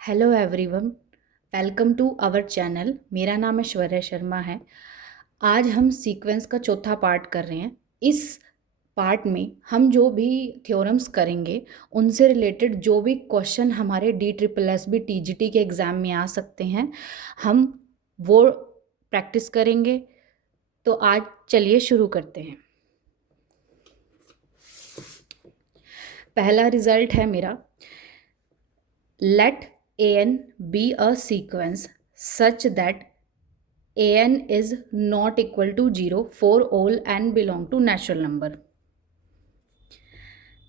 Hello everyone, welcome to our channel. मेरा नाम ऐश्वर्या शर्मा है। आज हम सीक्वेंस का चौथा पार्ट कर रहे हैं। इस पार्ट में हम जो भी थ्योरम्स करेंगे उनसे रिलेटेड जो भी क्वेश्चन हमारे DSSB TGT के एग्ज़ाम में आ सकते हैं, हम वो प्रैक्टिस करेंगे। तो आज चलिए शुरू करते हैं। पहला रिजल्ट है मेरा, late an be a sequence such that an is not equal to 0 for all n belong to natural number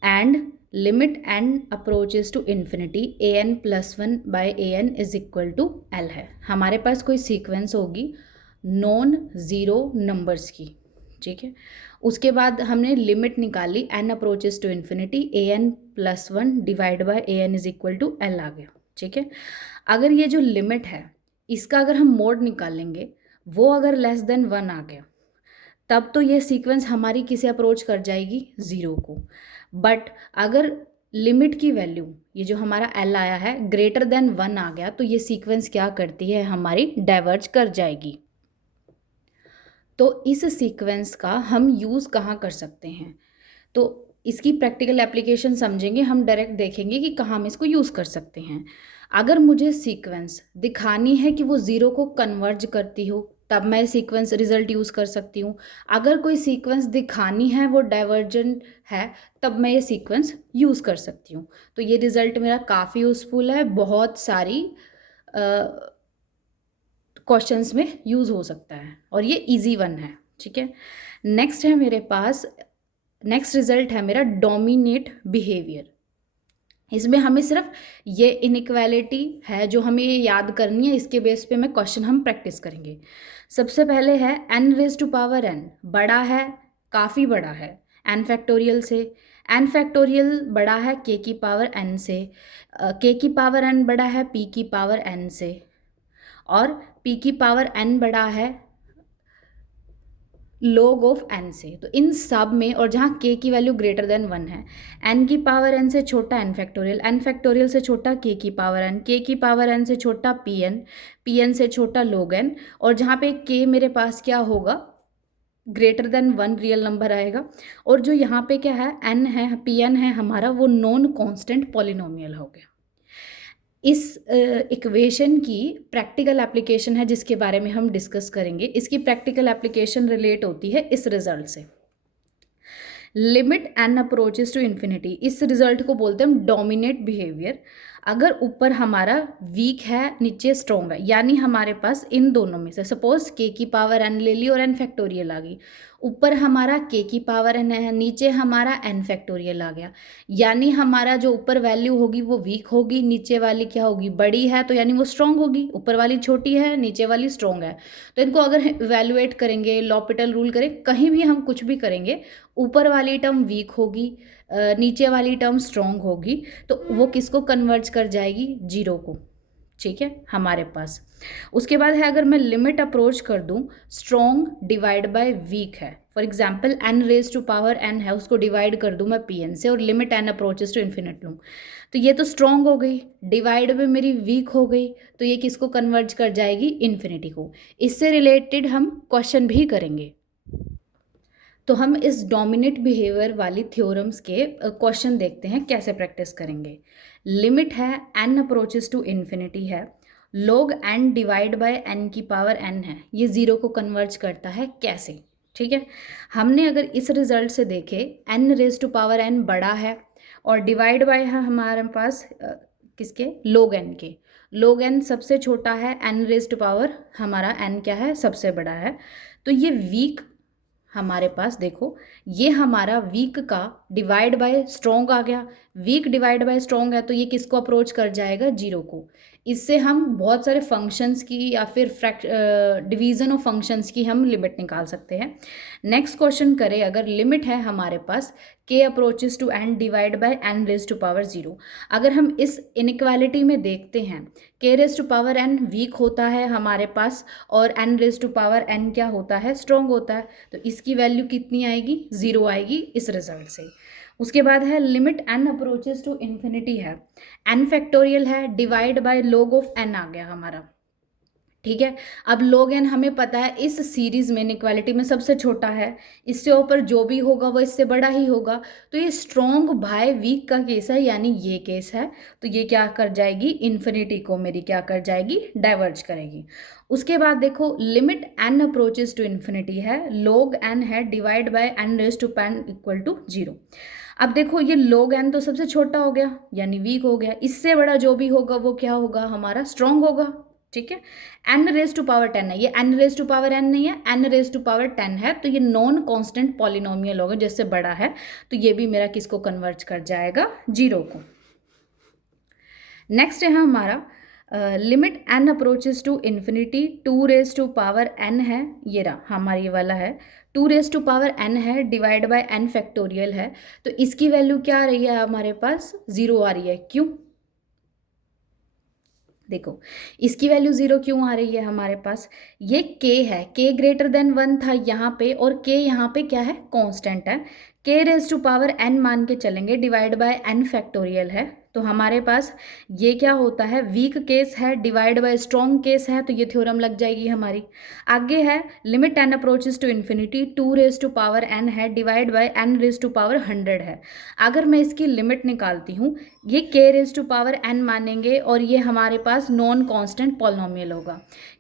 and limit n approaches to infinity an plus 1 by an is equal to l है। हमारे पास कोई sequence होगी non zero numbers की, ठीक है। उसके बाद हमने लिमिट निकाली n approaches to infinity an plus 1 divide by an is equal to l आ गया, ठीक है। अगर ये जो लिमिट है इसका अगर हम मोड निकालेंगे, वो अगर लेस देन 1 आ गया, तब तो ये सीक्वेंस हमारी किसे अप्रोच कर जाएगी, ज़ीरो को। बट अगर लिमिट की वैल्यू, ये जो हमारा l आया है, ग्रेटर देन 1 आ गया, तो ये सीक्वेंस क्या करती है, हमारी डाइवर्ज कर जाएगी। तो इस सीक्वेंस का हम यूज़ कहाँ कर सकते हैं, तो इसकी प्रैक्टिकल एप्लीकेशन समझेंगे। हम डायरेक्ट देखेंगे कि कहाँ हम इसको यूज़ कर सकते हैं। अगर मुझे सीक्वेंस दिखानी है कि वो ज़ीरो को कन्वर्ज करती हो, तब मैं सीक्वेंस रिजल्ट यूज़ कर सकती हूँ। अगर कोई सीक्वेंस दिखानी है वो डाइवर्जेंट है, तब मैं ये सीक्वेंस यूज़ कर सकती हूँ। तो ये रिज़ल्ट मेरा काफ़ी यूज़फुल है, बहुत सारी क्वेश्चंस में यूज़ हो सकता है और ये इजी वन है, ठीक है। नेक्स्ट है मेरे पास, नेक्स्ट रिजल्ट है मेरा डोमिनेट बिहेवियर। इसमें हमें सिर्फ ये इनइक्वालिटी है जो हमें याद करनी है, इसके बेस पे मैं क्वेश्चन हम प्रैक्टिस करेंगे। सबसे पहले है n raise to power n बड़ा है, काफ़ी बड़ा है n फैक्टोरियल से। n फैक्टोरियल बड़ा है k की पावर n से, k की पावर n बड़ा है p की पावर n से, और p की पावर n बड़ा है log ऑफ n से। तो इन सब में, और जहाँ k की वैल्यू ग्रेटर देन 1 है, n की पावर n से छोटा n फैक्टोरियल, n फैक्टोरियल से छोटा k की पावर n, k की पावर n से छोटा pn, pn से छोटा log n, और जहाँ पे k मेरे पास क्या होगा, ग्रेटर देन 1 रियल नंबर आएगा। और जो यहाँ पे क्या है, n है, pn है हमारा, वो नॉन कांस्टेंट पॉलिनोमियल हो गया। इस इक्वेशन की प्रैक्टिकल एप्लीकेशन है जिसके बारे में हम डिस्कस करेंगे। इसकी प्रैक्टिकल एप्लीकेशन रिलेट होती है इस रिजल्ट से। Limit n approaches to infinity, इस रिजल्ट को बोलते हैं हम डोमिनेट बिहेवियर। अगर ऊपर हमारा वीक है, नीचे स्ट्रॉन्ग है, यानी हमारे पास इन दोनों में से, सपोज k की पावर n ले ली और n फैक्टोरियल आ गई, ऊपर हमारा k की पावर n है, नीचे हमारा n फैक्टोरियल आ गया, यानी हमारा जो ऊपर वैल्यू होगी वो वीक होगी, नीचे वाली क्या होगी, बड़ी है, तो यानी वो स्ट्रॉन्ग होगी। ऊपर वाली छोटी है, नीचे वाली स्ट्रॉन्ग है। तो इनको अगर वैल्यूएट करेंगे, लॉपिटल रूल करें, कहीं भी हम कुछ भी करेंगे, ऊपर वाली टर्म वीक होगी, नीचे वाली टर्म स्ट्रॉन्ग होगी, तो वो किसको कन्वर्ज कर जाएगी, जीरो को, ठीक है हमारे पास। उसके बाद है, अगर मैं लिमिट अप्रोच कर दूं, स्ट्रॉन्ग डिवाइड बाय वीक है, for example n raise to power n है, उसको डिवाइड कर दूं मैं pn से, और limit n approaches to infinite लूँ, तो ये तो स्ट्रॉन्ग हो गई, डिवाइड में मेरी वीक हो गई, तो ये किसको कन्वर्ज कर जाएगी, इन्फिनिटी को। इससे रिलेटेड हम क्वेश्चन भी करेंगे। तो हम इस डोमिनेट बिहेवियर वाली थ्योरम्स के क्वेश्चन देखते हैं, कैसे प्रैक्टिस करेंगे। लिमिट है n अप्रोचेस टू इन्फिनिटी है, log n divide by n की पावर n है, ये ज़ीरो को कन्वर्ज करता है, कैसे, ठीक है। हमने अगर इस रिजल्ट से देखे, n raise to power n बड़ा है और डिवाइड बाय है हमारे पास किसके, log n के। log n सबसे छोटा है, n रेज टू पावर हमारा n क्या है, सबसे बड़ा है। तो ये वीक हमारे पास देखो, ये हमारा वीक का डिवाइड बाय स्ट्रॉन्ग आ गया, वीक डिवाइड बाय स्ट्रॉन्ग है, तो ये किसको अप्रोच कर जाएगा, जीरो को। इससे हम बहुत सारे फंक्शंस की या फिर डिवीजन ऑफ फंक्शंस की हम लिमिट निकाल सकते हैं। नेक्स्ट क्वेश्चन करें, अगर लिमिट है हमारे पास k approaches to n divide by n raise to power 0। अगर हम इस इनइक्वालिटी में देखते हैं, k raise to power n weak होता है हमारे पास, और n raise to power n क्या होता है, स्ट्रॉन्ग होता है, तो इसकी वैल्यू कितनी आएगी, 0 आएगी इस रिजल्ट से। उसके बाद है limit n approaches to infinity है, एन फैक्टोरियल है, divide by log of n आ गया हमारा। ठीक है, अब log n हमें पता है इस सीरीज में इनइक्वालिटी में सबसे छोटा है, इससे ऊपर जो भी होगा वो इससे बड़ा ही होगा। तो ये स्ट्रॉन्ग बाय वीक का केस है, यानी ये केस है। तो ये क्या कर जाएगी, इन्फिनिटी को मेरी क्या कर जाएगी, डाइवर्ज करेगी। उसके बाद देखो limit n approaches to infinity है, log n है, divide by n raise to n equal to 0। अब देखो ये log n तो सबसे छोटा हो गया यानी वीक हो गया, इससे बड़ा जो भी होगा वो क्या होगा, हमारा स्ट्रॉन्ग होगा। ठीक है, n रेज टू पावर 10 है, ये n raise to power n नहीं है, n रेज टू पावर 10 है, तो ये नॉन कांस्टेंट पॉलिनोमियल होगा, जिससे बड़ा है। तो ये भी मेरा किसको कन्वर्ज कर जाएगा, 0 को। नेक्स्ट है हमारा limit n approaches to infinity, 2 raise to power n है, ये रहा हमारा ये वाला है, 2 रेज टू पावर n है, डिवाइड बाय n फैक्टोरियल है। तो इसकी वैल्यू क्या आ रही है हमारे पास, 0 आ रही है। क्यों, देखो इसकी वैल्यू 0 क्यों आ रही है हमारे पास, ये k है, k ग्रेटर देन 1 था यहाँ पे, और k यहाँ पे क्या है, कांस्टेंट है। k raise to power n मान के चलेंगे, डिवाइड बाय n फैक्टोरियल है। तो हमारे पास ये क्या होता है, वीक केस है, डिवाइड बाय स्ट्रॉन्ग केस है, तो ये थ्योरम लग जाएगी हमारी। आगे है limit n approaches to infinity, 2 raise to power n है, divide by n raise to power 100 है। अगर मैं इसकी लिमिट निकालती हूँ, ये k raise to power n मानेंगे, और ये हमारे पास नॉन कांस्टेंट पॉलिनोमियल होगा।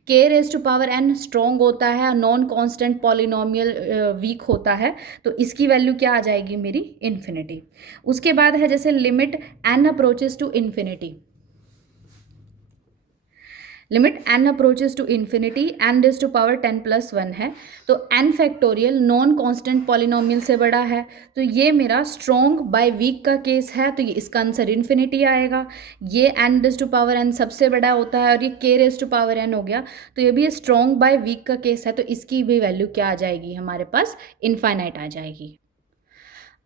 k raise to power n strong होता है, नॉन कांस्टेंट पॉलिनोमियल वीक होता है, तो इसकी वैल्यू क्या आ जाएगी मेरी, इन्फिनिटी। उसके बाद है जैसे limit n approaches to infinity, limit n approaches to infinity, n raise to power 10 plus 1 है, तो n factorial non constant polynomial से बड़ा है, तो ये मेरा स्ट्रॉन्ग बाय वीक का केस है, तो ये इसका आंसर इन्फिनिटी आएगा। ये n raise to power n सबसे बड़ा होता है, और ये k raise to power n हो गया, तो ये भी स्ट्रॉन्ग बाय वीक का केस है, तो इसकी भी वैल्यू क्या आ जाएगी हमारे पास, इनफाइनाइट आ जाएगी।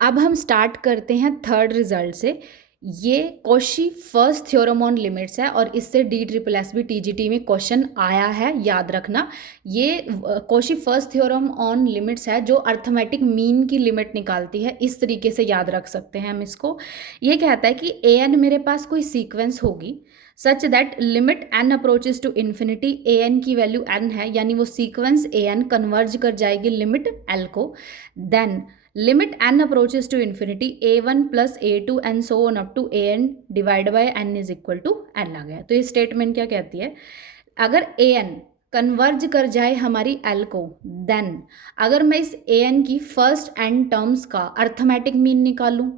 अब हम स्टार्ट करते हैं थर्ड रिजल्ट से। ये Cauchy first theorem on limits है, और इससे DSSS TGT में क्वेश्चन आया है, याद रखना। ये Cauchy first theorem on limits है, जो अर्थमेटिक मीन की लिमिट निकालती है, इस तरीके से याद रख सकते हैं हम इसको। ये कहता है कि an मेरे पास कोई सीक्वेंस होगी such that limit n approaches to infinity, an की वैल्यू n है, यानी वो सीक्वेंस an कन्वर्ज कर जाएगी लिमिट l को। Then limit n approaches to infinity, a1 plus a2 and so on up to an divide by n is equal to n आ गया। तो ये स्टेटमेंट क्या कहती है, अगर an कन्वर्ज कर जाए हमारी l को, देन अगर मैं इस an की फर्स्ट n टर्म्स का अर्थमेटिक मीन निकालूं,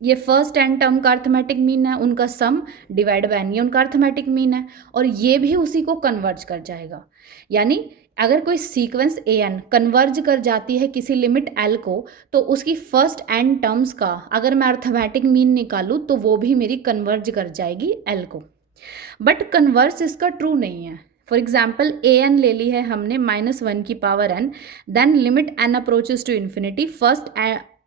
ये फर्स्ट एन टर्म का अर्थमेटिक मीन है, उनका सम डिवाइड बाय n, ये उनका अर्थमेटिक मीन है, और ये भी उसी को कन्वर्ज कर जाएगा। यानी अगर कोई सीक्वेंस an कन्वर्ज कर जाती है किसी लिमिट l को, तो उसकी फर्स्ट n टर्म्स का अगर मैं अर्थमेटिक मीन निकालूँ, तो वो भी मेरी कन्वर्ज कर जाएगी l को। बट कन्वर्स इसका ट्रू नहीं है। फॉर एग्जाम्पल an ले ली है हमने -1 की power n, then limit n approaches to infinity, first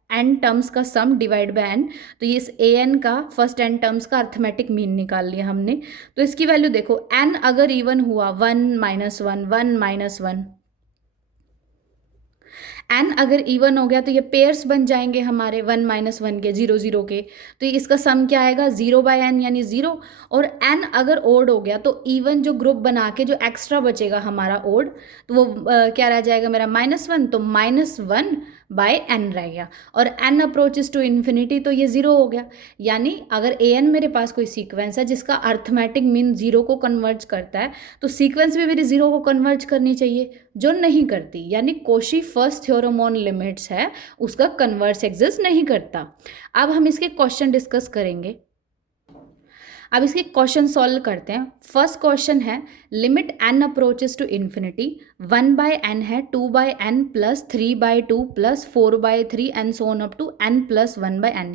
n terms का सम डिवाइड बाय n, तो ये इस an का फर्स्ट n टर्म्स का अर्थमेटिक मीन निकाल लिया हमने। तो इसकी वैल्यू देखो, n अगर इवन हुआ 1 -1 1 -1, n अगर इवन हो गया तो ये पेयर्स बन जाएंगे हमारे 1 -1 के, 0 0 के, तो इसका सम क्या आएगा, 0 बाय n यानी 0। और n अगर ओड हो गया तो इवन जो ग्रुप बना के जो एक्स्ट्रा बचेगा हमारा ओड, तो वो क्या रह जाएगा मेरा -1, तो -1 बाय n रह गया। और n अप्रोचेस टू इन्फिनिटी, तो ये 0 हो गया। यानी अगर an मेरे पास कोई सीक्वेंस है जिसका अर्थमेटिक मीन 0 को कन्वर्ज करता है, तो सीक्वेंस भी मेरी 0 को कन्वर्ज करनी चाहिए, जो नहीं करती। यानी Cauchy first theorem on limits है, उसका कन्वर्स एग्जिस्ट नहीं करता। अब हम इसके क्वेश्चन डिस्कस करेंगे। अब इसके क्वेश्चन सॉल्व करते हैं। फर्स्ट क्वेश्चन है limit n approaches to infinity, 1 by n है, 2 by n plus 3 by 2 plus 4 by 3 and so on up to n plus 1 by n।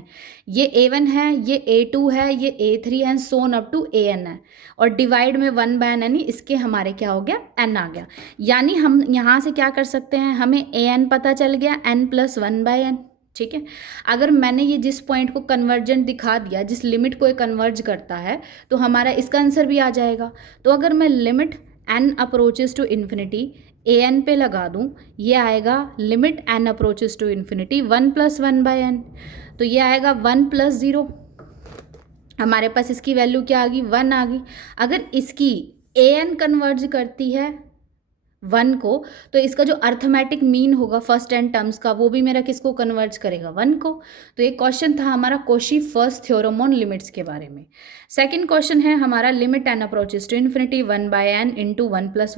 ये a1 है, ये a2 है, ये a3 है, so on up to an है, और डिवाइड में 1 बाय n, यानी इसके हमारे क्या हो गया, n आ गया। यानी हम यहाँ से क्या कर सकते हैं, हमें an पता चल गया, n प्लस 1 बाय n। ठीक है, अगर मैंने ये जिस पॉइंट को कन्वर्जेंट दिखा दिया, जिस लिमिट को ये कन्वर्ज करता है, तो हमारा इसका आंसर भी आ जाएगा। तो अगर मैं limit n approaches to infinity a n पे लगा दूँ, ये आएगा limit n approaches to infinity 1 + 1/n, तो ये आएगा 1 + 0। हमारे पास इसकी वैल्यू क्या आ गई, 1 आ गई। अगर इसकी ए एन कन्वर्ज करती है 1 को, तो इसका जो अर्थमेटिक मीन होगा फर्स्ट एन टर्म्स का, वो भी मेरा किसको कन्वर्ज करेगा, 1 को। तो ये क्वेश्चन था हमारा Cauchy first theorem on limits के बारे में। सेकंड क्वेश्चन है हमारा limit n approaches to infinity 1/n into 1 +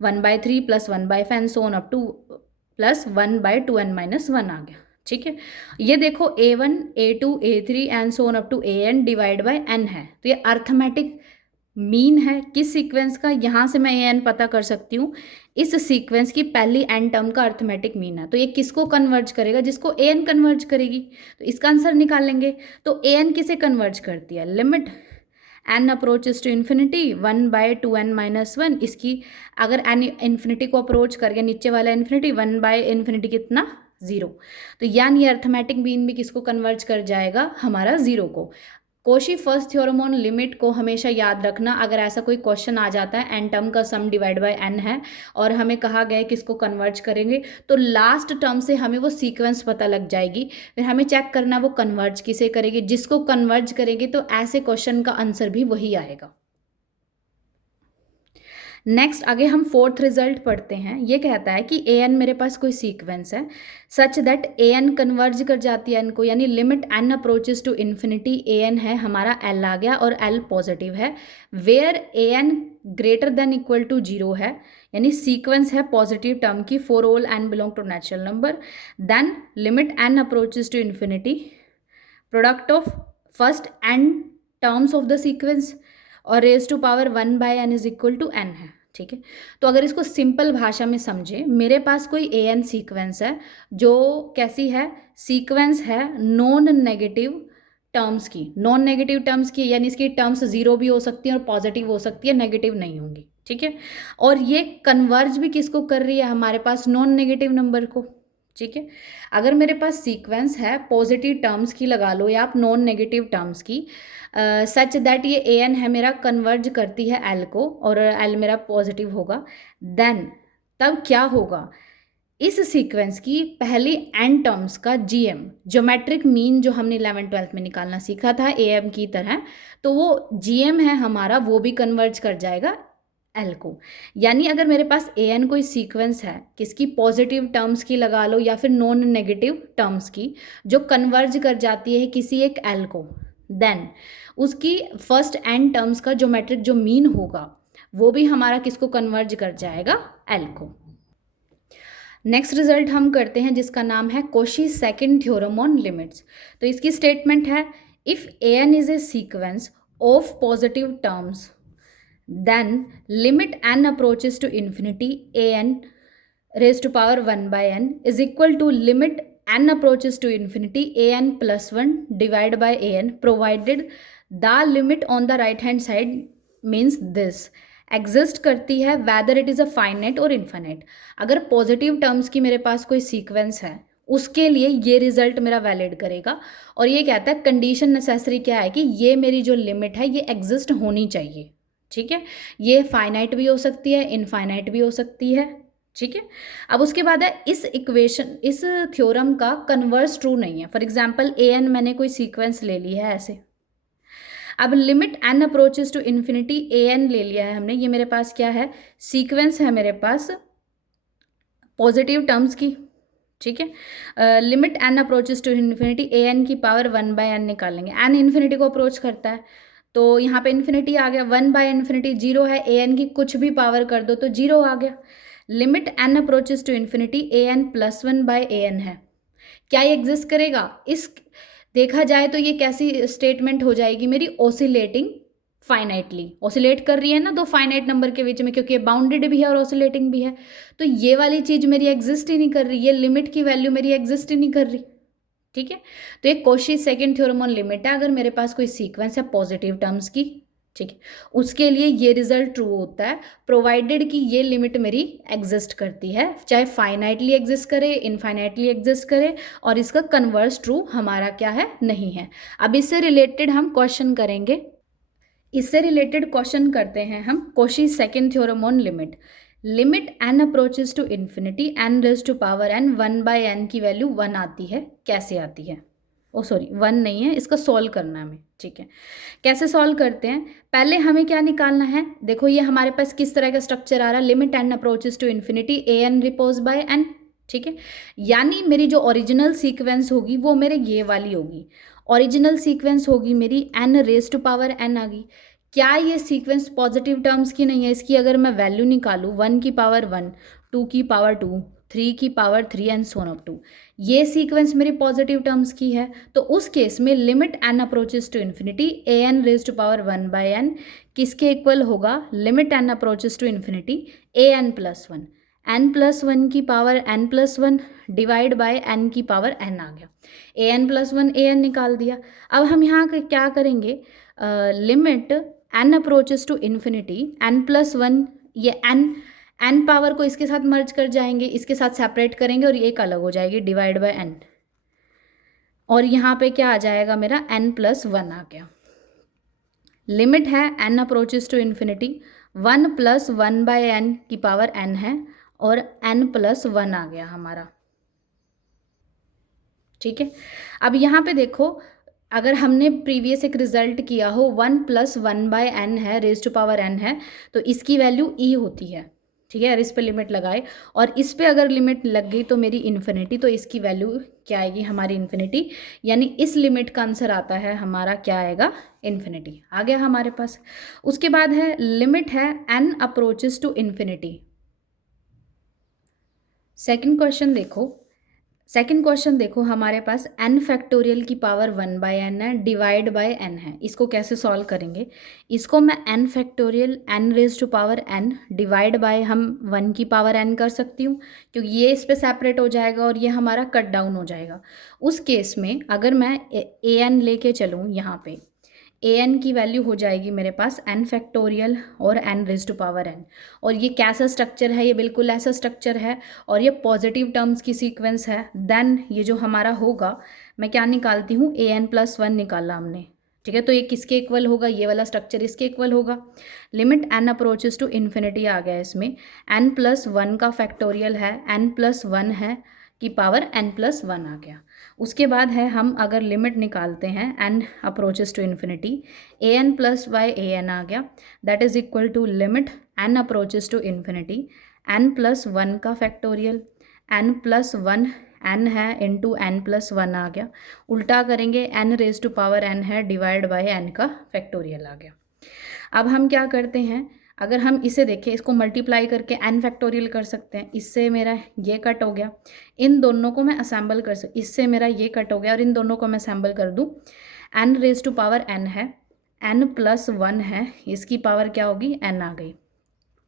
1/3 + 1/5 and so on up to plus 1/2n - 1 आ गया। ठीक है, ये देखो a1 a2 a3 and so on up to an divide by n है, तो ये अर्थमेटिक मीन है किस सीक्वेंस का, यहाँ से मैं an पता कर सकती हूँ, इस सीक्वेंस की पहली n टर्म का अर्थमेटिक मीन है। तो ये किसको कन्वर्ज करेगा, जिसको an कन्वर्ज करेगी, तो इसका आंसर निकालेंगे। तो an किसे कन्वर्ज करती है, limit n approaches to infinity 1/2n - 1, इसकी अगर n इन्फिनिटी को अप्रोच कर गया, नीचे वाला इन्फिनिटी 1/∞ कितना, 0। तो यानी अर्थमेटिक मीन भी किसको कन्वर्ज कर जाएगा, हमारा 0 को। Cauchy first theorem on limit को हमेशा याद रखना, अगर ऐसा कोई क्वेश्चन आ जाता है एन टर्म का सम डिवाइड बाय एन है और हमें कहा गया है किसको कन्वर्ज करेंगे, तो लास्ट टर्म से हमें वो सीक्वेंस पता लग जाएगी, फिर हमें चेक करना वो कन्वर्ज किसे करेगी, जिसको कन्वर्ज करेगी तो ऐसे क्वेश्चन का आंसर भी वही आएगा। नेक्स्ट आगे हम फोर्थ रिजल्ट पढ़ते हैं। ये कहता है कि ए एन मेरे पास कोई सीक्वेंस है such that a n converge कर जाती है एन को, यानी limit n approaches to infinity a n है हमारा, एल आ गया और एल पॉजिटिव है, where a n greater than equal to 0 है, यानी सीक्वेंस है पॉजिटिव टर्म की for all n belong to natural number, then limit n approaches to infinity product of first n terms of the sequence और raise to power 1/n is equal to n है। ठीक है, तो अगर इसको simple भाषा में समझे, मेरे पास कोई ए एन सीक्वेंस है जो कैसी है, सीक्वेंस है नॉन नेगेटिव टर्म्स की, नॉन नेगेटिव टर्म्स की, यानी इसकी टर्म्स 0 भी हो सकती है और पॉजिटिव हो सकती है, नेगेटिव नहीं होंगी। ठीक है, और ये कन्वर्ज भी किसको कर रही है, हमारे पास नॉन नेगेटिव नंबर को। ठीक है, अगर मेरे पास सीक्वेंस है पॉजिटिव टर्म्स की लगा लो या आप नॉन नेगेटिव टर्म्स की, सच दैट ये ए एन है मेरा कन्वर्ज करती है एल को और एल मेरा पॉजिटिव होगा, देन तब क्या होगा, इस सीक्वेंस की पहली एन टर्म्स का जीएम, ज्योमेट्रिक मीन जो हमने 11th-12th में निकालना सीखा था ए एम की तरह, तो वो जीएम है हमारा, वो भी कन्वर्ज कर जाएगा एल को। यानी अगर मेरे पास ए एन कोई सीक्वेंस है किसकी, पॉजिटिव टर्म्स की लगा लो या फिर नॉन नेगेटिव टर्म्स की, जो कन्वर्ज कर जाती है किसी एक एल को, देन उसकी फर्स्ट एन टर्म्स का ज्योमेट्रिक जो मीन होगा वो भी हमारा किसको कन्वर्ज कर जाएगा, एल को। नेक्स्ट रिजल्ट हम करते हैं जिसका नाम है Cauchy second theorem on limits. तो इसकी स्टेटमेंट है, if a n is a sequence of positive terms then limit n approaches to infinity a n raised to power 1/n is equal to limit n approaches to infinity a n plus 1 divided by a n provided the limit on the right hand side means this exist करती है whether it is a finite or infinite। अगर positive terms की मेरे पास कोई sequence है उसके लिए ये रिजल्ट मेरा वैलिड करेगा, और ये कहता है कंडीशन नेसेसरी क्या है कि ये मेरी जो लिमिट है ये एग्जिस्ट होनी चाहिए। ठीक है, ये फाइनाइट भी हो सकती है, इनफाइनाइट भी हो सकती है। ठीक है, अब उसके बाद है इस इक्वेशन, इस थ्योरम का कन्वर्स ट्रू नहीं है। फॉर एग्जांपल ए एन मैंने कोई सीक्वेंस ले ली है ऐसे, अब limit n approaches to infinity a n ले लिया है हमने, ये मेरे पास क्या है, सीक्वेंस है मेरे पास पॉजिटिव टर्म्स की। ठीक है, limit n approaches to infinity a n की पावर 1/n निकालेंगे, एन इन्फिनिटी को अप्रोच करता है तो यहाँ पे इन्फिनिटी आ गया, 1/∞ 0 है, ए एन की कुछ भी पावर कर दो तो 0 आ गया। Limit n approaches to infinity a n plus 1/an है, क्या ये एग्जिस्ट करेगा, इस देखा जाए तो ये कैसी स्टेटमेंट हो जाएगी मेरी, ऑसिलेटिंग फाइनाइटली, ऑसिलेट कर रही है ना दो फाइनाइट नंबर के बीच में, क्योंकि ये बाउंडेड भी है और ऑसिलेटिंग भी है, तो ये वाली चीज़ मेरी एग्जिस्ट ही नहीं कर रही, ये लिमिट की वैल्यू मेरी एग्जिस्ट ही नहीं कर रही। ठीक है, तो एक Cauchy second theorem on limit है, अगर मेरे पास कोई सीक्वेंस है पॉजिटिव टर्म्स की, ठीक है, उसके लिए ये रिजल्ट ट्रू होता है प्रोवाइडेड कि ये लिमिट मेरी एग्जिस्ट करती है, चाहे फाइनाइटली एग्जिस्ट करे, इनफाइनाइटली एग्जिस्ट करे, और इसका कन्वर्स ट्रू हमारा क्या है, नहीं है। अब इससे रिलेटेड हम क्वेश्चन करेंगे, इससे रिलेटेड क्वेश्चन करते हैं हम Cauchy second theorem on limit. Limit n approaches to infinity n raise to power n 1/n की वैल्यू 1 आती है, कैसे आती है? ओ सॉरी 1 नहीं है, इसका सॉल्व करना है हमें, ठीक है। कैसे सॉल्व करते हैं, पहले हमें क्या निकालना है, देखो ये हमारे पास किस तरह का स्ट्रक्चर आ रहा है, limit n approaches to infinity an रिपोज बाय n, ठीक है। यानी मेरी जो ओरिजिनल सीक्वेंस होगी वो मेरे ये वाली होगी, ओरिजिनल सीक्वेंस होगी मेरी n raise to power n आ गई। क्या ये सीक्वेंस पॉजिटिव टर्म्स की नहीं है? इसकी अगर मैं वैल्यू निकालूँ 1 की पावर 1, 2 की पावर 2, 3 की power 3 and so on up to, ये सीक्वेंस मेरी पॉजिटिव टर्म्स की है, तो उस केस में limit n approaches to infinity an raise to power 1/n किसके इक्वल होगा? Limit n approaches to infinity an plus 1, n plus 1 की power n plus 1 divide by n की पावर n आ गया, an प्लस 1 an निकाल दिया। अब हम यहाँ क्या करेंगे, limit n approaches to infinity n plus 1, ये n पावर को इसके साथ मर्ज कर जाएंगे, इसके साथ सेपरेट करेंगे और ये एक अलग हो जाएगी, डिवाइड बाय n, और यहाँ पे क्या आ जाएगा मेरा n प्लस 1 आ गया। लिमिट है n approaches to infinity 1 plus 1/n की पावर n है और n प्लस 1 आ गया हमारा, ठीक है। अब यहाँ पे देखो, अगर हमने प्रीवियस एक रिजल्ट किया हो 1 प्लस 1/n है रेज टू पावर n है, तो इसकी वैल्यू e होती है, ठीक है। और इस पे लिमिट लगाए और इस पे अगर लिमिट लग गई तो मेरी इन्फिनिटी, तो इसकी वैल्यू क्या आएगी हमारी? इन्फिनिटी, यानी इस लिमिट का आंसर आता है हमारा, क्या आएगा? इन्फिनिटी आ गया हमारे पास। उसके बाद है लिमिट है n approaches to infinity. Second question देखो हमारे पास n फैक्टोरियल की पावर 1/n है, डिवाइड बाय n है। इसको कैसे सॉल्व करेंगे? इसको मैं n factorial n raise to power n divide by हम 1 की पावर n कर सकती हूँ, क्योंकि ये इस पे सेपरेट हो जाएगा और ये हमारा कट डाउन हो जाएगा। उस केस में अगर मैं an लेके चलूँ यहाँ पे, an की वैल्यू हो जाएगी मेरे पास n फैक्टोरियल और n raise to power n, और ये कैसा स्ट्रक्चर है? ये बिल्कुल ऐसा स्ट्रक्चर है और ये पॉजिटिव टर्म्स की सीक्वेंस है। देन ये जो हमारा होगा, मैं क्या निकालती हूँ, an प्लस 1 निकाला हमने, ठीक है। तो ये किसके इक्वल होगा? ये वाला स्ट्रक्चर इसके इक्वल होगा। Limit n approaches to infinity आ गया, इसमें n प्लस 1 का फैक्टोरियल है, n प्लस 1 है की पावर n प्लस 1 आ गया। उसके बाद है हम अगर लिमिट निकालते हैं n approaches to infinity, an plus by an आ गया, that is equal to limit n approaches to infinity n plus 1 का फैक्टोरियल, n प्लस 1 n है इंटू n प्लस 1 आ गया, उल्टा करेंगे n raise to power n है divide by n का फैक्टोरियल आ गया। अब हम क्या करते हैं, अगर हम इसे देखें, इसको मल्टीप्लाई करके n फैक्टोरियल कर सकते हैं, इससे मेरा ये कट हो गया, इन दोनों को मैं असेंबल कर सकती, इससे मेरा ये कट हो गया और इन दोनों को मैं असेंबल कर दूँ, n raise to power n है, n प्लस 1 है, इसकी पावर क्या होगी? n आ गई,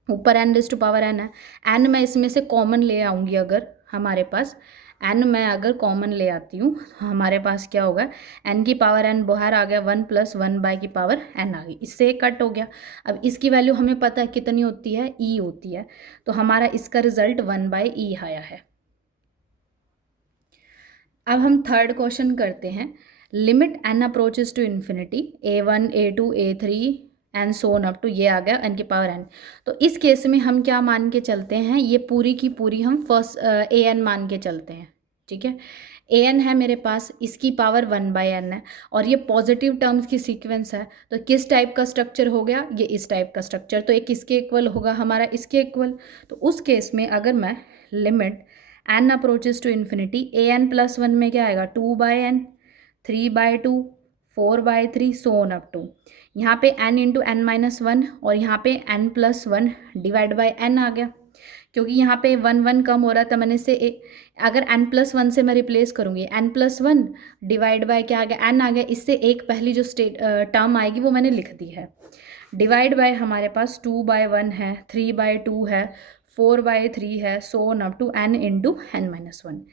ऊपर n raise to power n है, n मैं इसमें से कॉमन ले आऊँगी, अगर हमारे पास n मैं अगर कॉमन ले आती हूँ तो हमारे पास क्या होगा, n की पावर n बाहर आ गया, 1 प्लस 1 बाय की पावर n आ गई, इससे एक कट हो गया। अब इसकी वैल्यू हमें पता है कितनी होती है, e होती है, तो हमारा इसका रिजल्ट 1/e आया है। अब हम थर्ड क्वेश्चन करते हैं, limit n approaches to infinity a1 a2 a3 and so on up to, ये आ गया n की पावर n। तो इस केस में हम क्या मान के चलते हैं, ये पूरी की पूरी हम फर्स्ट an मान के चलते हैं, ठीक है। an है मेरे पास, इसकी पावर 1/n है और ये पॉजिटिव टर्म्स की सीक्वेंस है, तो किस टाइप का स्ट्रक्चर हो गया? ये इस टाइप का स्ट्रक्चर, तो एक किसके इक्वल होगा हमारा? इसके इक्वल। तो उस केस में अगर मैं limit n approaches to infinity an plus 1 में क्या आएगा? 2/n, 3/2, 4/3 so on up to, यहाँ पे n इंटू n माइनस 1 और यहाँ पे n plus 1 divide by n आ गया, क्योंकि यहाँ पे 1 कम हो रहा था, मैंने से अगर n प्लस 1 से मैं रिप्लेस करूँगी, n प्लस 1 डिवाइड बाय क्या आ गया? n आ गया, इससे एक पहली जो टर्म आएगी वो मैंने लिख दी है, डिवाइड बाय हमारे पास 2/1 है, 3/2 है, 4/3 है, so on up to n into n minus 1।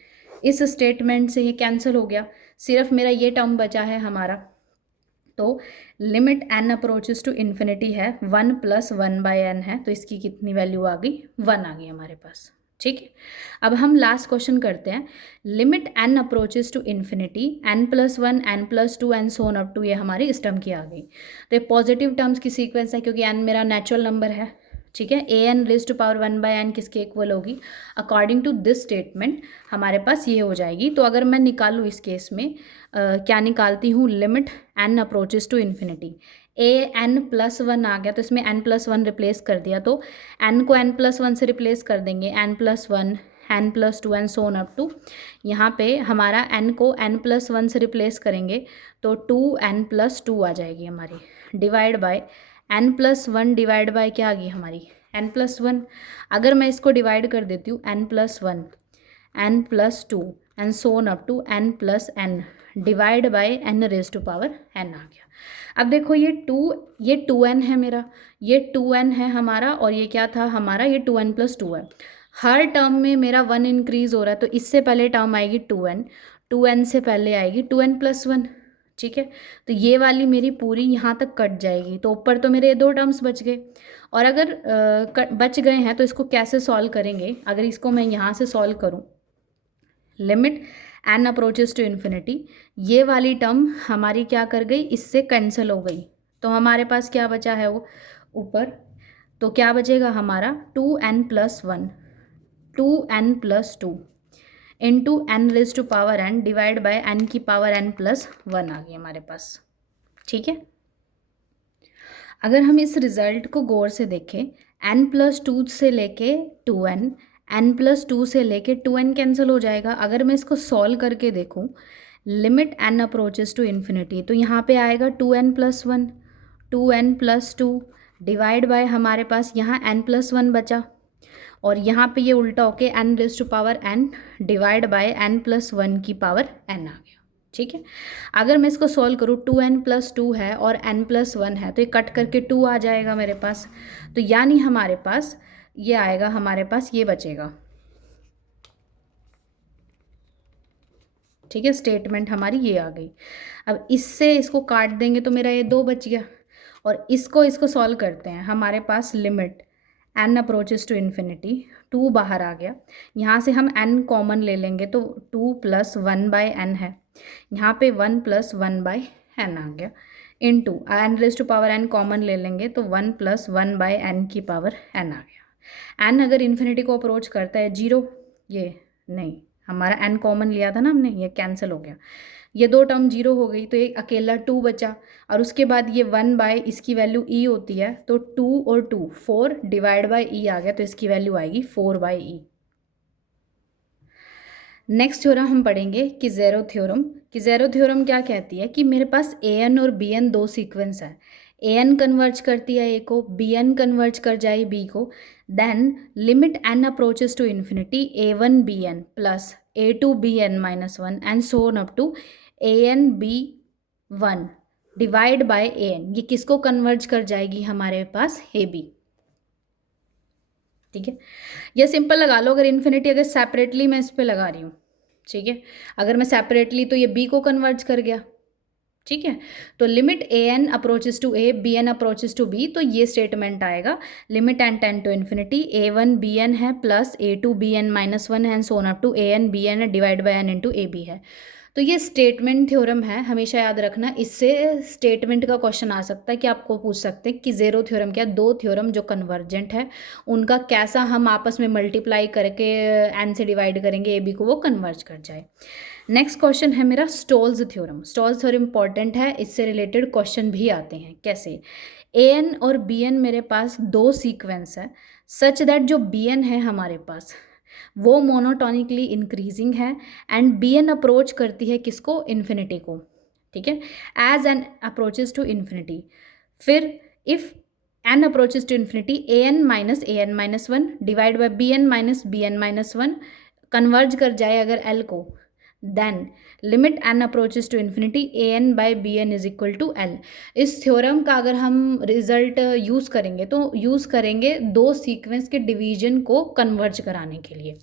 इस स्टेटमेंट से ये कैंसिल हो गया, सिर्फ मेरा ये टर्म बचा है हमारा। तो limit n approaches to infinity है 1 प्लस 1/n है, तो इसकी कितनी वैल्यू आ गई? 1 आ गई हमारे पास, ठीक है। अब हम लास्ट क्वेश्चन करते हैं, limit n approaches to infinity n plus 1 n plus 2 and so on up to, ये हमारी इस टर्म की आ गई। तो ये पॉजिटिव टर्म्स की सीक्वेंस है, क्योंकि n मेरा नेचुरल नंबर है, ठीक है। A n raise to power 1/n किसके इक्वल होगी? अकॉर्डिंग टू दिस स्टेटमेंट हमारे पास ये हो जाएगी। तो अगर मैं निकालूँ इस केस में क्या निकालती हूँ, limit n approaches to infinity, a n plus one आ गया तो इसमें n प्लस वन रिप्लेस कर दिया, तो n को n प्लस वन से रिप्लेस कर देंगे, n plus one, n plus two and so on up to, यहाँ पे हमारा n को n प्लस वन से रिप्लेस करेंगे तो 2n प्लस टू आ जाएगी हमारी, divide by n plus one divide by क्या आ गई हमारी, n प्लस वन। अगर मैं इसको डिवाइड कर देती हूँ n plus one, n plus two and so on up to n plus n divide by n raise to power n आ गया। अब देखो ये 2n है मेरा, ये 2n है हमारा, और ये क्या था हमारा, ये 2n प्लस टू है। हर टर्म में मेरा 1 इंक्रीज हो रहा है, तो इससे पहले टर्म आएगी 2n, 2n से पहले आएगी 2n प्लस वन, ठीक है। तो ये वाली मेरी पूरी यहाँ तक कट जाएगी, तो ऊपर तो मेरे दो टर्म्स बच गए। और अगर बच गए हैं तो इसको कैसे सॉल्व करेंगे, अगर इसको मैं यहाँ से सॉल्व करूँ, limit n approaches to infinity, ये वाली टर्म हमारी क्या कर गई, इससे कैंसिल हो गई, तो हमारे पास क्या बचा है वो ऊपर, तो क्या बचेगा हमारा 2n plus one, 2n plus two into n raise to power n divide by n की पावर n प्लस वन आ गई हमारे पास, ठीक है। अगर हम इस रिजल्ट को गौर से देखें, n प्लस टू से लेके 2n, n प्लस टू से लेके 2n कैंसिल हो जाएगा। अगर मैं इसको सॉल्व करके देखूँ, limit n approaches to infinity, तो यहाँ पे आएगा 2n plus one, 2n plus two divide by हमारे पास यहाँ n प्लस वन बचा, और यहाँ पे ये उल्टा होके n raise to power n divide by n plus one की पावर n आ गया, ठीक है। अगर मैं इसको सॉल्व करूँ, 2n प्लस टू है और n प्लस वन है, तो ये कट करके 2 आ जाएगा मेरे पास, तो यानी हमारे पास ये आएगा, हमारे पास ये बचेगा, ठीक है। स्टेटमेंट हमारी ये आ गई। अब इससे इसको काट देंगे तो मेरा ये 2 बच गया, और इसको सॉल्व करते हैं, हमारे पास limit n approaches to infinity, 2 बाहर आ गया, यहाँ से हम n कॉमन ले लेंगे तो 2 प्लस वन बाय n है, यहाँ पे 1 प्लस वन बाय n आ गया, into n raise to power n common ले लेंगे तो 1 प्लस वन बाय n की पावर n आ गया। n अगर इन्फिनिटी को अप्रोच करता है 0, ये नहीं, हमारा n कॉमन लिया था ना हमने, ये कैंसिल हो गया, ये दो टर्म 0 हो गई, तो एक अकेला 2 बचा, और उसके बाद ये 1 बाय इसकी वैल्यू e होती है, तो 2 और 2 4 डिवाइड बाय e आ गया, तो इसकी वैल्यू आएगी 4 बाय e। नेक्स्ट थ्योरम हम पढ़ेंगे किज़ेरो थ्योरम। किज़ेरो थ्योरम क्या कहती है कि मेरे पास an और bn दो सीक्वेंस है, an कन्वर्ज करती है a को, bn कन्वर्ज कर जाए b को, then limit n approaches to infinity a1 bn plus a2 bn minus one and so on up to an b1 divide by an, ये किसको कन्वर्ज कर जाएगी हमारे पास ab, ठीक है। ये सिंपल लगा लो, अगर इन्फिनिटी अगर सेपरेटली मैं इस पे लगा रही हूँ, ठीक है, अगर मैं सेपरेटली तो ये b को कन्वर्ज कर गया, ठीक है। तो limit an approaches to a, bn approaches to b, तो ये स्टेटमेंट आएगा, limit n tend to infinity a1 bn है plus a2 bn minus one है, so on up to an bn divide by n into a b है। तो ये statement theorem है, हमेशा याद रखना, इससे स्टेटमेंट का क्वेश्चन आ सकता है कि आपको पूछ सकते हैं कि ज़ेरो थ्योरम क्या, दो थ्योरम जो कन्वर्जेंट है उनका कैसा हम आपस में मल्टीप्लाई करके एन से डिवाइड करेंगे ए बी को, वो कन्वर्ज कर जाए। नेक्स्ट क्वेश्चन है मेरा Stolz theorem. Stolz theorem important है, इससे रिलेटेड क्वेश्चन भी आते हैं। कैसे, ए एन और बी एन मेरे पास दो सीक्वेंस है, सच दैट जो बी एन है हमारे पास वो मोनोटोनिकली इंक्रीजिंग है, एंड बी एन अप्रोच करती है किसको, इन्फिनिटी को, ठीक है, as n approaches to infinity. फिर if n approaches to infinity a n minus one divide by b n minus one converge कर जाए अगर एल को, then limit n approaches to infinity a n by b n is equal to l. इस theorem का अगर हम result use करेंगे तो यूज़ करेंगे दो सीक्वेंस के डिवीजन को कन्वर्ज कराने के लिए।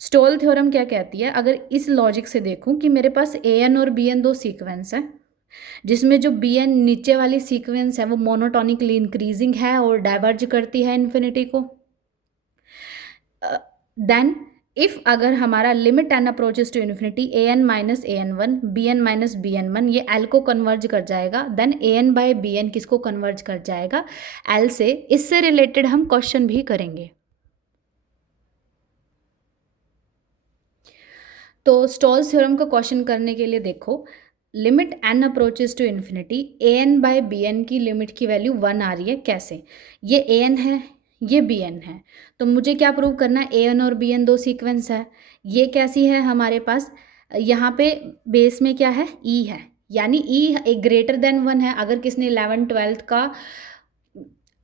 स्टोल थ्योरम क्या कहती है, अगर इस लॉजिक से देखूं कि मेरे पास ए एन और बी एन दो सीक्वेंस है, जिसमें जो बी एन नीचे वाली सीक्वेंस है वो मोनोटोनिकली इंक्रीजिंग है और डाइवर्ज करती है इन्फिनिटी को, देन इफ़ अगर हमारा limit n approaches to infinity a n minus a n one b n minus b n one ये एल को कन्वर्ज कर जाएगा, then a n by b n किसको कन्वर्ज कर जाएगा, एल से। इससे रिलेटेड हम क्वेश्चन भी करेंगे। तो स्टॉल्स थ्योरम का क्वेश्चन करने के लिए देखो, limit n approaches to infinity a n by b n की लिमिट की वैल्यू 1 आ रही है। कैसे? ये ए एन है, ये बी एन है, तो मुझे क्या प्रूव करना है, ए एन और बी एन दो सीक्वेंस है। ये कैसी है हमारे पास, यहाँ पे बेस में क्या है, ई है, यानी ई एक ग्रेटर देन 1 है। अगर किसने 11th-12th का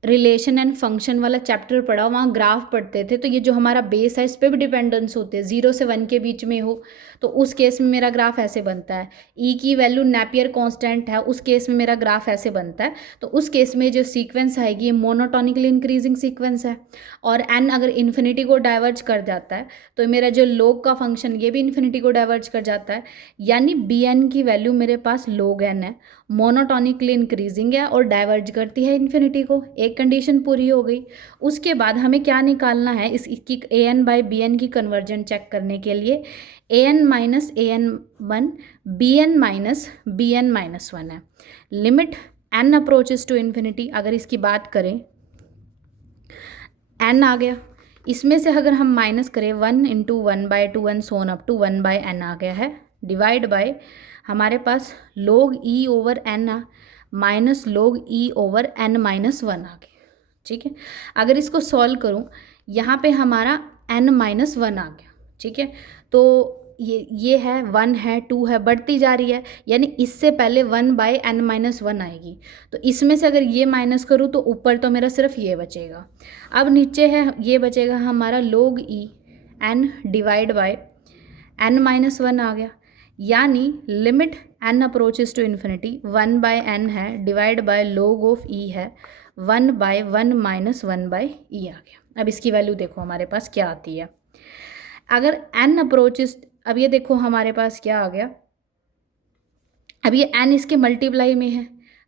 रिलेशन एंड फंक्शन वाला चैप्टर पढ़ा, वहाँ ग्राफ पढ़ते थे, तो ये जो हमारा बेस है इस पर भी डिपेंडेंस होते हैं, 0 से 1 के बीच में हो तो उस केस में मेरा ग्राफ ऐसे बनता है। ई की वैल्यू नेपियर कांस्टेंट है, उस केस में मेरा ग्राफ ऐसे बनता है। तो उस केस में जो सीक्वेंस आएगी ये मोनोटोनिकली इंक्रीजिंग सीक्वेंस है। और एन अगर इन्फिनिटी को डाइवर्ज कर जाता है तो मेरा जो लोग का फंक्शन ये भी इन्फिनिटी को डाइवर्ज कर जाता है, यानी बी एन की वैल्यू मेरे पास लोग एन है, मोनोटोनिकली इंक्रीजिंग है और डाइवर्ज करती है इन्फिनिटी को। एक कंडीशन पूरी हो गई। उसके बाद हमें क्या निकालना है, इसकी a n by b n की कन्वर्जन चेक करने के लिए a n minus a n one b n minus one है। Limit n approaches to infinity, अगर इसकी बात करें एन आ गया, इसमें से अगर हम माइनस करें 1 into 1/2 and so on up 1/n आ गया है, डिवाइड बाय हमारे पास लोग e over n minus log e over n minus 1 आ गया। ठीक है, अगर इसको सॉल्व करूं यहाँ पे हमारा n माइनस 1 आ गया। ठीक है, तो ये है 1 है 2 है, बढ़ती जा रही है, यानी इससे पहले 1/n माइनस 1 आएगी। तो इसमें से अगर ये माइनस करूँ तो ऊपर तो मेरा सिर्फ ये बचेगा। अब नीचे है ये बचेगा हमारा log e n divide by n minus 1 आ गया, यानी limit n approaches to infinity 1/n है divide by log of e है 1/1 माइनस 1/e आ गया। अब इसकी वैल्यू देखो हमारे पास क्या आती है। अगर n अप्रोचेस, अब ये देखो हमारे पास क्या आ गया, अब ये n इसके मल्टीप्लाई में है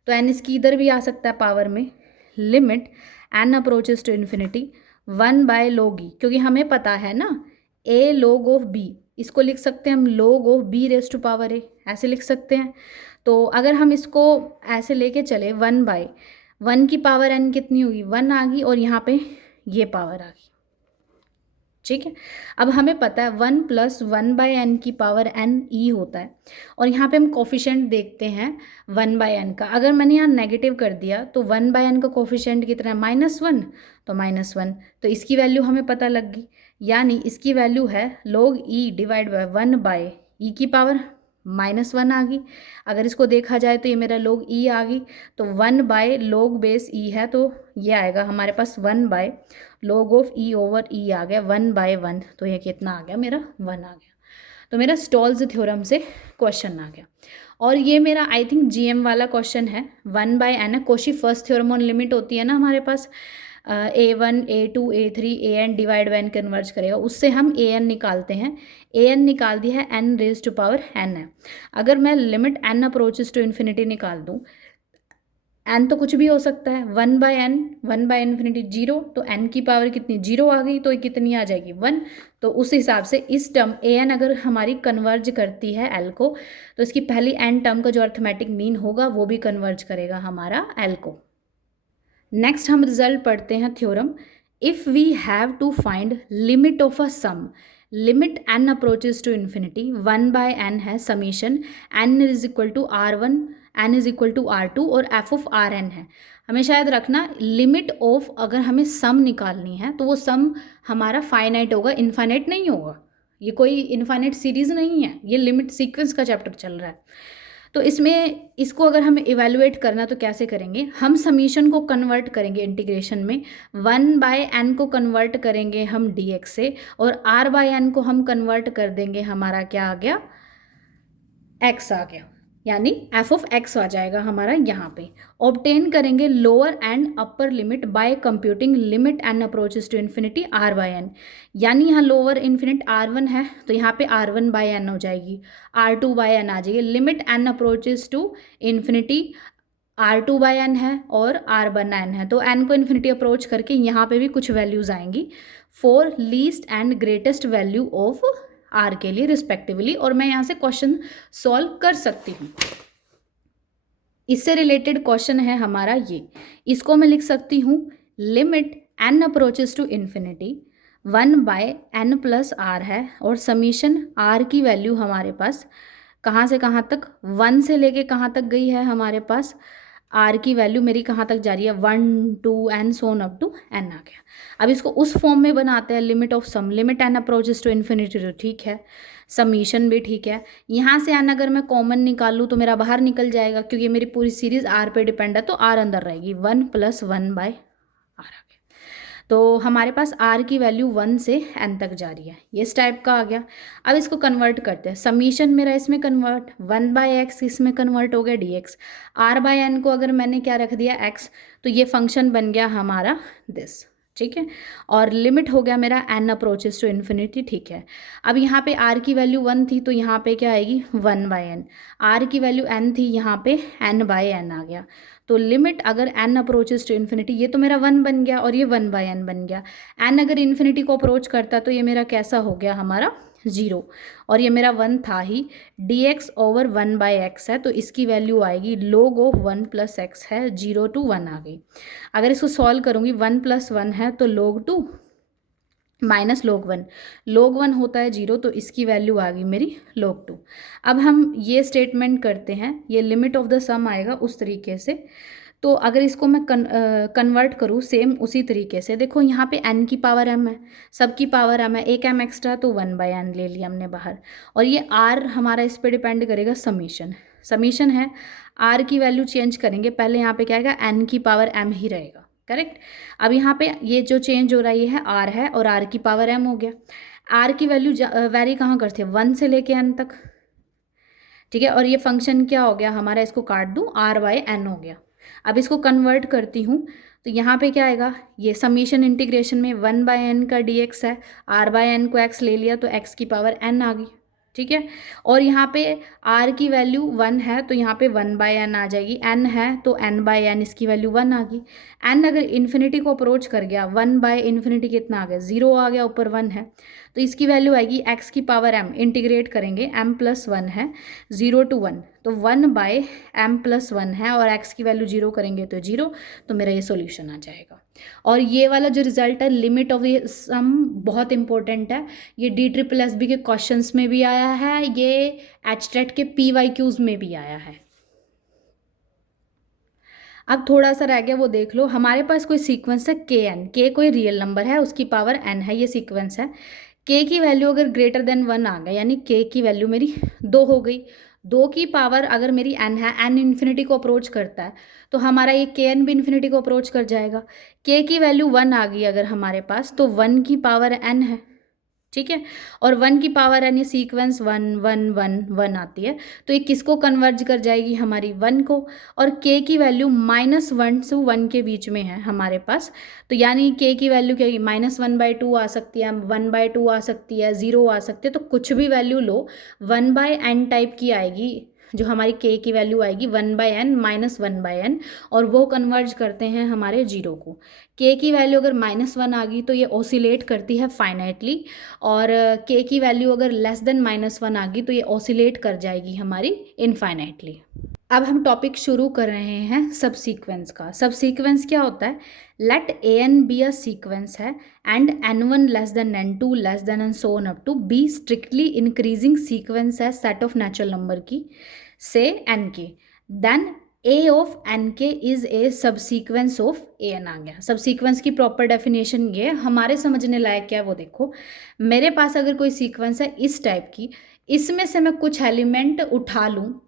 तो n इसकी इधर भी आ सकता है पावर में। Limit n approaches to infinity 1/log e, क्योंकि हमें पता है ना a log ऑफ b, इसको लिख सकते हैं हम log of b raise to power a, ऐसे लिख सकते हैं। तो अगर हम इसको ऐसे लेके चले 1/1 की पावर n कितनी होगी, 1 आ गई, और यहाँ पे ये पावर आ गई। ठीक है, अब हमें पता है 1 + 1/n की पावर n e होता है, और यहाँ पे हम कोफिशिएंट देखते हैं 1/n का। अगर मैंने यहाँ नेगेटिव कर दिया तो 1/n का कोफिशिएंट कितना है, -1, तो -1, तो इसकी वैल्यू हमें पता लग गई, यानी इसकी वैल्यू है log e divide by 1/e की पावर -1 आ गई। अगर इसको देखा जाए तो ये मेरा log e आ गई, तो 1/log बेस e है, तो ये आएगा हमारे पास 1/log of e over e आ गया 1/1, तो ये कितना आ गया मेरा 1 आ गया। तो मेरा स्टॉल्स थ्योरम से क्वेश्चन आ गया, और ये मेरा आई थिंक जीएम वाला क्वेश्चन है। 1/n है, Cauchy first theorem on limit होती है ना हमारे पास, A1 A2 A3 an divide by n converge करेगा, उससे हम an निकालते हैं। an निकाल दिया है n raise to power n है। अगर मैं limit n approaches to infinity निकाल दूँ, n तो कुछ भी हो सकता है, 1/n 1/इन्फिनिटी 0, तो n की पावर कितनी 0 आ गई, तो ये कितनी आ जाएगी 1। तो उस हिसाब से इस टर्म an अगर हमारी कन्वर्ज करती है l को, तो इसकी पहली n टर्म का जो अर्थमेटिक मीन होगा वो भी कन्वर्ज करेगा हमारा l को। नेक्स्ट हम रिजल्ट पढ़ते हैं theorem. If we have to find limit of a sum, limit n approaches to infinity 1/n है, summation n is equal to r1 n is equal to r2 और f of rn है। हमेशा याद रखना limit of, अगर हमें सम निकालनी है तो वो सम हमारा फाइनाइट होगा, इनफाइनाइट नहीं होगा। ये कोई इनफाइनाइट सीरीज़ नहीं है, ये लिमिट सीक्वेंस का चैप्टर चल रहा है। तो इसमें इसको अगर हमें इवेलुएट करना तो कैसे करेंगे, हम समीशन को कन्वर्ट करेंगे इंटीग्रेशन में, 1/n को कन्वर्ट करेंगे हम dx से, और r/n को हम कन्वर्ट कर देंगे, हमारा क्या आ गया, x आ गया, यानी f ऑफ x आ जाएगा हमारा यहाँ पे। ऑब्टेन करेंगे lower and upper limit by computing limit n approaches to infinity r/n, यानी यहाँ लोअर इन्फिनिट r1 है तो यहाँ पे r1/n हो जाएगी, r2/n आ जाएगी। Limit n approaches to infinity R2/n है और R1n है, तो n को इन्फिनिटी अप्रोच करके यहाँ पे भी कुछ वैल्यूज़ आएंगी for least and greatest value of R के लिए रिस्पेक्टिवली, और मैं यहाँ से क्वेश्चन सॉल्व कर सकती हूँ। इससे रिलेटेड क्वेश्चन है हमारा ये, इसको मैं लिख सकती हूँ limit n approaches to infinity 1/n+r है, और समीशन r की वैल्यू हमारे पास कहाँ से कहाँ तक, 1 से लेके कहाँ तक गई है हमारे पास, r की वैल्यू मेरी कहाँ तक जा रही है 1 2 and so on up to n आ गया। अब इसको उस फॉर्म में बनाते हैं, limit of sum, limit n approaches to infinity, तो ठीक है, समीशन भी ठीक है। यहाँ से n अगर मैं कॉमन निकालूँ तो मेरा बाहर निकल जाएगा, क्योंकि मेरी पूरी सीरीज r पे डिपेंड है, तो r अंदर रहेगी, 1+1/r आ गया। तो हमारे पास r की वैल्यू 1 से n तक जा रही है, ये इस टाइप का आ गया। अब इसको कन्वर्ट करते हैं, समीशन मेरा इसमें कन्वर्ट, 1/x इसमें कन्वर्ट हो गया dx, r/n को अगर मैंने क्या रख दिया x, तो ये फंक्शन बन गया हमारा दिस, ठीक है, और लिमिट हो गया मेरा n अप्रोचेस टू इन्फिनिटी, ठीक है। अब यहाँ पे r की वैल्यू 1 थी, तो यहाँ पे क्या आएगी 1/n, r की वैल्यू n थी, यहाँ पे n/n आ गया। तो लिमिट अगर n अप्रोचेस टू इन्फिनिटी, ये तो मेरा 1 बन गया और ये 1/n बन गया, n अगर इन्फिनिटी को अप्रोच करता तो ये मेरा कैसा हो गया हमारा 0, और ये मेरा 1 था ही, dx ओवर 1/x है, तो इसकी वैल्यू आएगी log ऑफ 1+x है, 0 to 1 आ गई। अगर इसको सॉल्व करूँगी, 1+1 है तो log 2 माइनस log 1, log 1 होता है 0, तो इसकी वैल्यू आ गई मेरी log 2। अब हम ये स्टेटमेंट करते हैं, ये लिमिट ऑफ द सम आएगा उस तरीके से। तो अगर इसको मैं कन्वर्ट करूँ सेम उसी तरीके से, देखो यहाँ पे n की पावर m है, सब की पावर m है, एक m एक्स्ट्रा, तो 1/n ले लिया हमने बाहर, और ये r हमारा इस पर डिपेंड करेगा, समीशन, समीशन है, r की वैल्यू चेंज करेंगे, पहले यहाँ पे क्या आएगा, n की पावर m ही रहेगा, करेक्ट। अब यहाँ पे ये जो चेंज हो रहा है ये है r है, और r की पावर m हो गया। r की वैल्यू वैरी कहाँ करते हैं, 1 से लेके n तक, ठीक है, और ये फंक्शन क्या हो गया हमारा, इसको काट दूँ, r/n हो गया। अब इसको कन्वर्ट करती हूँ, तो यहाँ पे क्या आएगा, ये समीशन इंटीग्रेशन में 1/n का dx है, r/n को x ले लिया तो x की पावर n आ गई, ठीक है, और यहाँ पे r की वैल्यू 1 है, तो यहाँ पे 1/n आ जाएगी, n है तो n/n, इसकी वैल्यू 1 आ गई। n अगर इन्फिनिटी को अप्रोच कर गया, 1/∞ कितना आ गया, 0 आ गया, ऊपर 1 है, तो इसकी वैल्यू आएगी x की पावर m, इंटीग्रेट करेंगे, m+1 है, 0 to 1, तो 1/m+1 है, और x की वैल्यू 0 करेंगे तो 0, तो मेरा ये सॉल्यूशन आ जाएगा। और ये वाला जो रिजल्ट है, लिमिट ऑफ ये सम, बहुत इंपॉर्टेंट है, ये DSSB के क्वेश्चंस में भी आया है, ये HTET के PYQs में भी आया है। अब थोड़ा सा रह गया, वो देख लो, हमारे पास कोई सीक्वेंस है kn, k कोई रियल नंबर है, उसकी पावर n है, ये सीक्वेंस है, k की वैल्यू अगर ग्रेटर देन 1 आ गया, यानी k की वैल्यू मेरी 2 हो गई, 2 की पावर अगर मेरी n है, n इन्फिनिटी को अप्रोच करता है, तो हमारा ये kn भी इन्फिनिटी को अप्रोच कर जाएगा। k की वैल्यू 1 आ गई अगर हमारे पास, तो 1 की पावर n है, ठीक है, और 1 की पावर n, ये सीक्वेंस 1 1 1 1 आती है, तो ये किसको कन्वर्ज कर जाएगी, हमारी 1 को, और k की वैल्यू -1 से 1 के बीच में है हमारे पास, तो यानी k की वैल्यू क्या, -1/2 आ सकती है, 1/2 आ सकती है, 0 आ सकती है, तो कुछ भी वैल्यू लो, 1/n टाइप की आएगी, जो हमारी k की वैल्यू आएगी 1/n -1/n, और वो कन्वर्ज करते हैं हमारे 0 को। k की वैल्यू अगर -1 आ गई तो ये ऑसिलेट करती है फाइनाइटली, और k की वैल्यू अगर लेस देन -1 आ गई तो ये ऑसिलेट कर जाएगी हमारी इनफाइनाइटली। अब हम टॉपिक शुरू कर रहे हैं सब सीक्वेंस का। सब सीक्वेंस क्या होता है, let an be a sequence है and n1 less than n2 less than and so on up to be strictly increasing sequence है सेट ऑफ नेचुरल नंबर की से nk, then a of nk is a subsequence of an आ गया। सब sequence की proper definition ये हमारे समझने लायक क्या है वो देखो, मेरे पास अगर कोई सीक्वेंस है इस टाइप की, इसमें से मैं कुछ एलिमेंट उठा लूँ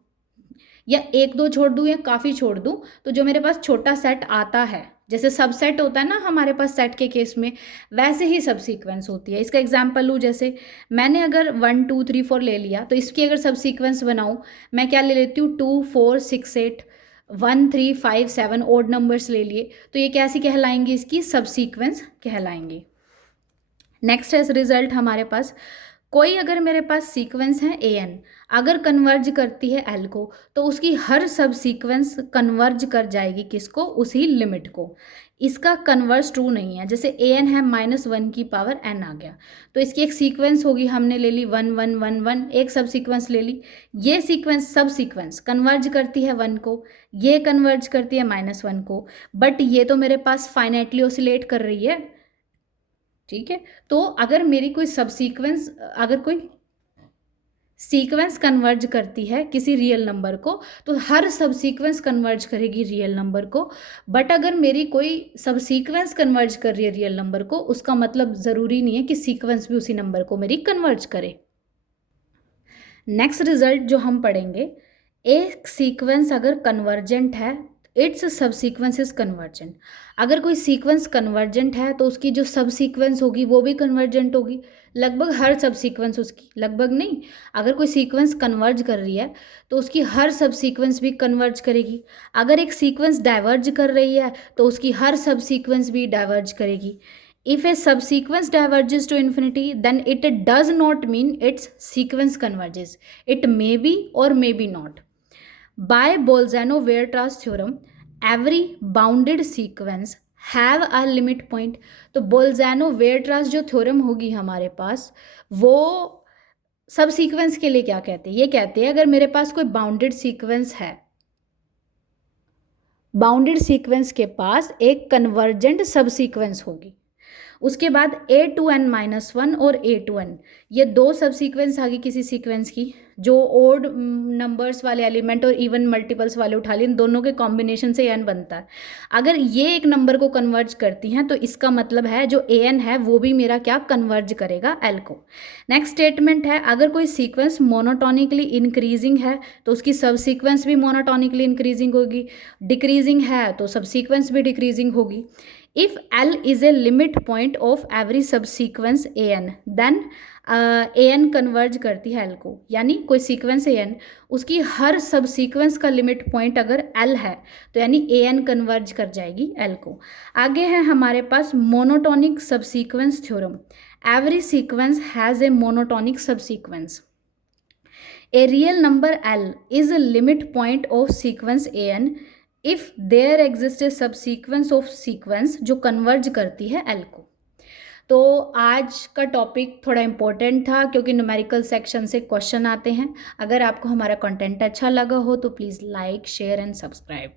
या 1-2 छोड़ दूँ या काफ़ी छोड़ दूँ, तो जो मेरे पास छोटा सेट आता है, जैसे सब सेट होता है ना हमारे पास सेट के केस में, वैसे ही सब सीक्वेंस होती है। इसका एग्जांपल लूँ, जैसे मैंने अगर 1 2 3 4 ले लिया, तो इसकी अगर सब सीक्वेंस बनाऊँ, मैं क्या ले लेती हूँ, 2 4 6 8 1 3 5 7 ओड नंबर्स ले लिए, तो ये कैसी कहलाएंगी, इसकी सब सीक्वेंस कहलाएंगी। नेक्स्ट है रिजल्ट हमारे पास, कोई अगर मेरे पास सीक्वेंस है an, अगर कन्वर्ज करती है एल को तो उसकी हर सब सीक्वेंस कन्वर्ज कर जाएगी किसको, उसी लिमिट को। इसका कन्वर्स ट्रू नहीं है। जैसे ए एन है -1 की पावर एन आ गया, तो इसकी एक सीक्वेंस होगी, हमने ले ली 1 1 1 1, एक सब सीक्वेंस ले ली। ये सीक्वेंस सब सीक्वेंस कन्वर्ज करती है 1 को, ये कन्वर्ज करती है -1 को, बट ये तो मेरे पास फाइनाइटली ऑसिलेट कर रही है। ठीक है, तो अगर मेरी कोई सब सीक्वेंस, अगर कोई सीक्वेंस कन्वर्ज करती है किसी रियल नंबर को तो हर सब सीक्वेंस कन्वर्ज करेगी रियल नंबर को। बट अगर मेरी कोई सब सीक्वेंस कन्वर्ज कर रही है रियल नंबर को, उसका मतलब ज़रूरी नहीं है कि सीक्वेंस भी उसी नंबर को मेरी कन्वर्ज करे। नेक्स्ट रिजल्ट जो हम पढ़ेंगे, एक सीक्वेंस अगर कन्वर्जेंट है, इट्स सब सीक्वेंस इज कन्वर्जेंट। अगर कोई सीक्वेंस कन्वर्जेंट है तो उसकी जो सब सीक्वेंस होगी वो भी कन्वर्जेंट होगी, लगभग हर सब सीक्वेंस उसकी, लगभग नहीं, अगर कोई सीक्वेंस कन्वर्ज कर रही है तो उसकी हर सब सीक्वेंस भी कन्वर्ज करेगी। अगर एक सीक्वेंस डाइवर्ज कर रही है तो उसकी हर सब सीक्वेंस भी डाइवर्ज करेगी। If a subsequence diverges to infinity, then it does not mean its sequence converges. It may be or may be not. By Bolzano-Weierstrass theorem, every bounded sequence have a limit point. तो Bolzano-Weierstrass जो theorem होगी हमारे पास, वो सब sequence के लिए क्या कहते हैं, ये कहते हैं अगर मेरे पास कोई बाउंडेड सीक्वेंस है, बाउंडेड सीक्वेंस के पास एक कन्वर्जेंट सब सीक्वेंस होगी, उसके बाद A2n-1 और A2n, ये दो सब सीक्वेंस आ गई किसी सीक्वेंस की, जो ओड नंबर्स वाले एलिमेंट और इवन मल्टीपल्स वाले उठा लिए, इन दोनों के कॉम्बिनेशन से n बनता है। अगर ये एक नंबर को कन्वर्ज करती हैं तो इसका मतलब है जो an है वो भी मेरा क्या कन्वर्ज करेगा l को। नेक्स्ट स्टेटमेंट है, अगर कोई सीक्वेंस मोनोटोनिकली इंक्रीजिंग है तो उसकी सब सीक्वेंस भी मोनोटोनिकली इंक्रीजिंग होगी, डिक्रीजिंग है तो सब सीक्वेंस भी डिक्रीजिंग होगी। If L is a limit point of every subsequence an, then an converge करती है L को, यानी कोई सीक्वेंस an, उसकी हर सब सीक्वेंस का लिमिट पॉइंट अगर L है तो यानी an कन्वर्ज कर जाएगी L को। आगे है हमारे पास monotonic subsequence theorem. Every sequence has a monotonic subsequence. A real number L is a limit point of sequence an if there exist a subsequence of sequence जो कन्वर्ज करती है एल को। तो आज का टॉपिक थोड़ा इम्पोर्टेंट था क्योंकि न्यूमेरिकल सेक्शन से क्वेश्चन आते हैं। अगर आपको हमारा कंटेंट अच्छा लगा हो तो please like, share and subscribe.